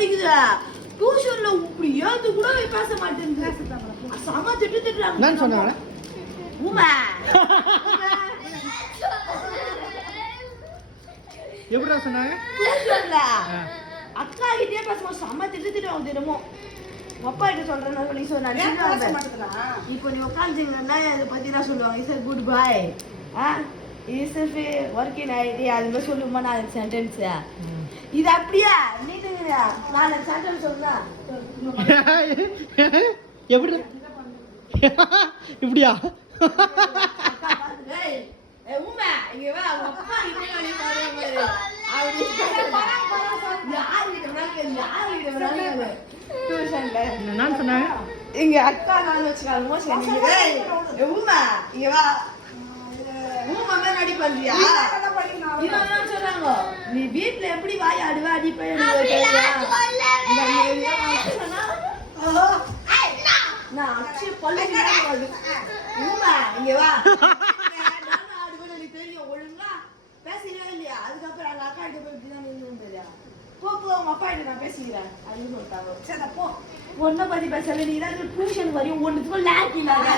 வலிக்குது. டியூஷன்ல இப்படி ஏந்து கூட பேச மாட்டேங்குது. சம திட்டுறாங்க. நான் சொன்னாங்க உமா எப்படிடா சொன்னாங்க? அக்கா கிட்டே பேசுமா சம திட்டு அவங்க தினமும். அப்பா கிட்ட சொல்றேன்னு சொல்லி சொன்னாங்க. இப்போ நீ உட்காந்துங்கன்னா அதை பத்தி தான் சொல்லுவாங்க. Is good boy is working IT அது மாதிரி சொல்லுமா நான் சென்டென்ஸ். இது அப்படியா நீட்டுங்கயா நான் சென்டென்ஸ் சொல்லுங்க. எப்படி இப்படியா? உமா இங்க வா அப்பா கிட்ட சொல்லி பாருங்க. நான் சொன்னாங்க இங்க அக்கா நான் வச்சுக்காலுமோ சரி. உமா இங்க வா உமா மேல நடி பண்றியா? இவன் சொல்றாங்க நீ வீட்ல எப்படி வாய் ஆடுவ அடிப்ப நான் அச்சு பல்லு உமா இங்க வா நானும் ஆடுவேன் எனக்கு தெரியும். ஒழுங்கா பேசுறே இல்லையா? அதுக்கப்புறம் அந்த அக்கா கிட்ட போய் இப்படிதான் நின்று போ உங்க அப்பா கிட்ட நான் பேசிக்கிறேன் அப்படின்னு சொல்லிட்டாங்க. சரி போ ஒன்ன பத்தி பேசல. நீ தான் டியூஷன் வரையும் ஒன்றுக்கும் லேக்கினாங்க.